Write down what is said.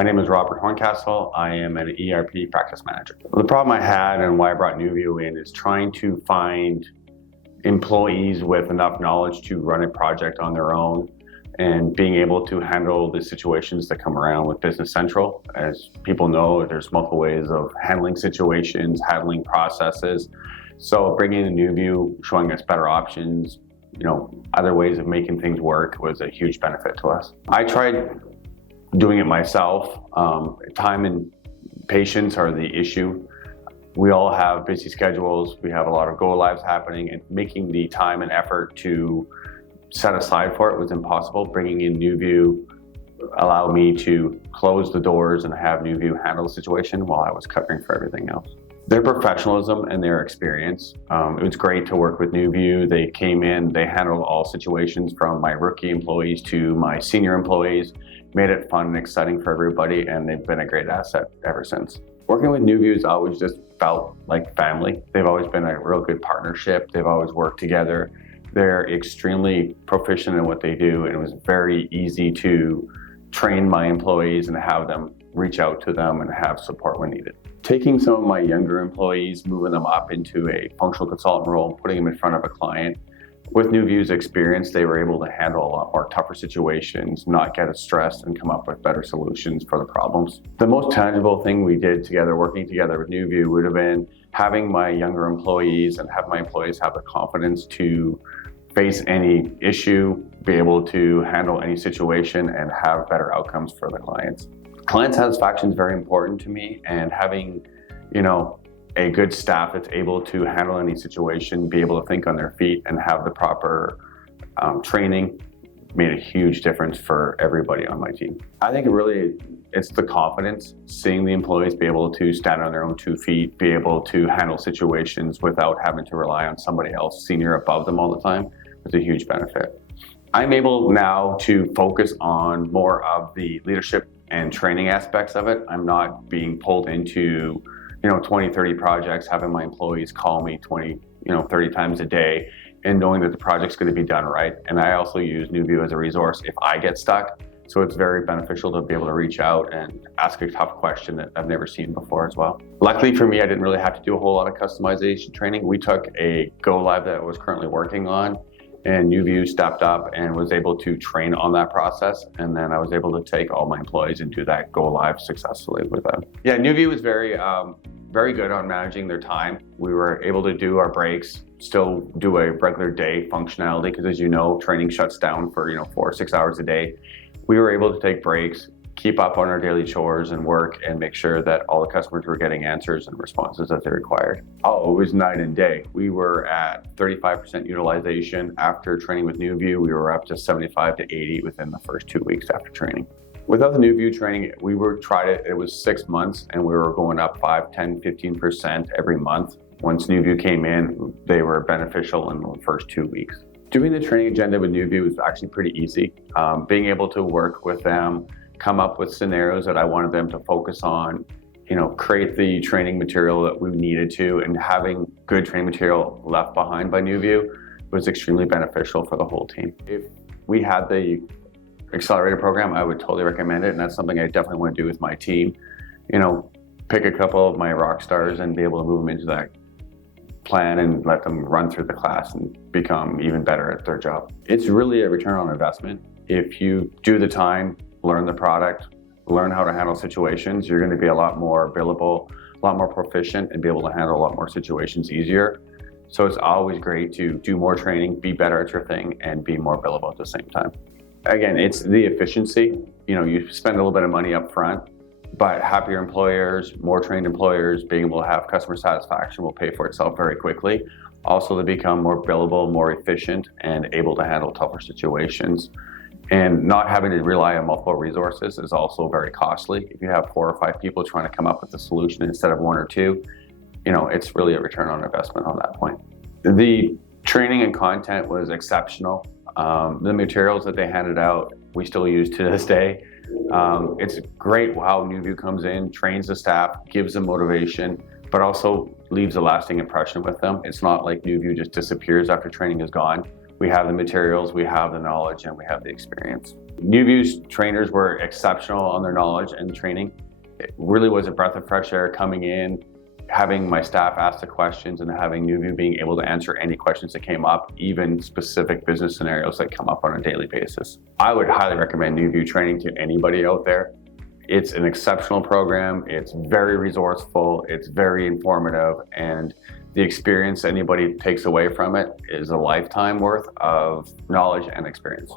My name is Robert Horncastle. I am an ERP practice manager. The problem I had and why I brought NewView in is trying to find employees with enough knowledge to run a project on their own and being able to handle the situations that come around with Business Central. As people know, there's multiple ways of handling situations, handling processes. So bringing in NewView, showing us better options, other ways of making things work was a huge benefit to us. I tried doing it myself. Time and patience are the issue. We all have busy schedules. We have a lot of go lives happening, and making the time and effort to set aside for it was impossible. Bringing in NewView allowed me to close the doors and have NewView handle the situation while I was covering for everything else. Their professionalism and their experience. It was great to work with NewView. They came in, they handled all situations from my rookie employees to my senior employees, made it fun and exciting for everybody, and they've been a great asset ever since. Working with NewView has always just felt like family. They've always been a real good partnership. They've always worked together. They're extremely proficient in what they do, and it was very easy to train my employees and have them reach out to them and have support when needed. Taking some of my younger employees, moving them up into a functional consultant role, putting them in front of a client. With NewView's experience, they were able to handle a lot more tougher situations, not get as stressed, and come up with better solutions for the problems. The most tangible thing we did together, working together with NewView, would have been having my younger employees and have my employees have the confidence to face any issue, be able to handle any situation, and have better outcomes for the clients. Client satisfaction is very important to me, and having, a good staff that's able to handle any situation, be able to think on their feet, and have the proper training made a huge difference for everybody on my team. I think it's the confidence, seeing the employees be able to stand on their own 2 feet, be able to handle situations without having to rely on somebody else senior above them all the time was a huge benefit. I'm able now to focus on more of the leadership and training aspects of it. I'm not being pulled into 20, 30 projects, having my employees call me 20, 30 times a day, and knowing that the project's going to be done right. And I also use NewView as a resource if I get stuck. So it's very beneficial to be able to reach out and ask a tough question that I've never seen before as well. Luckily for me, I didn't really have to do a whole lot of customization training. We took a go live that I was currently working on, and NewView stepped up and was able to train on that process. And then I was able to take all my employees and do that go live successfully with them. Yeah, NewView was very good on managing their time. We were able to do our breaks, still do a regular day functionality, because as you know, training shuts down for 4 or 6 hours a day. We were able to take breaks, keep up on our daily chores and work, and make sure that all the customers were getting answers and responses that they required. Oh, it was night and day. We were at 35% utilization. After training with NewView, we were up to 75 to 80 within the first 2 weeks after training. Without the NewView training, it was 6 months, and we were going up 5, 10, 15% every month. Once NewView came in, they were beneficial in the first 2 weeks. Doing the training agenda with NewView was actually pretty easy. Being able to work with them, come up with scenarios that I wanted them to focus on, create the training material that we needed to, and having good training material left behind by NewView was extremely beneficial for the whole team. If we had the accelerator program, I would totally recommend it, and that's something I definitely want to do with my team. Pick a couple of my rock stars and be able to move them into that plan and let them run through the class and become even better at their job. It's really a return on investment. If you do the time, learn the product, learn how to handle situations, you're going to be a lot more billable, a lot more proficient, and be able to handle a lot more situations easier. So it's always great to do more training, be better at your thing, and be more billable at the same time. Again, it's the efficiency. You spend a little bit of money up front, but happier employers, more trained employers, being able to have customer satisfaction will pay for itself very quickly. Also, to become more billable, more efficient, and able to handle tougher situations. And not having to rely on multiple resources is also very costly. If you have 4 or 5 people trying to come up with a solution instead of 1 or 2, it's really a return on investment on that point. The training and content was exceptional. The materials that they handed out, we still use to this day. It's great how NewView comes in, trains the staff, gives them motivation, but also leaves a lasting impression with them. It's not like NewView just disappears after training is gone. We have the materials, we have the knowledge, and we have the experience. NewView's trainers were exceptional on their knowledge and training. It really was a breath of fresh air coming in, having my staff ask the questions and having NewView being able to answer any questions that came up, even specific business scenarios that come up on a daily basis. I would highly recommend NewView training to anybody out there. It's an exceptional program. It's very resourceful. It's very informative, and the experience anybody takes away from it is a lifetime worth of knowledge and experience.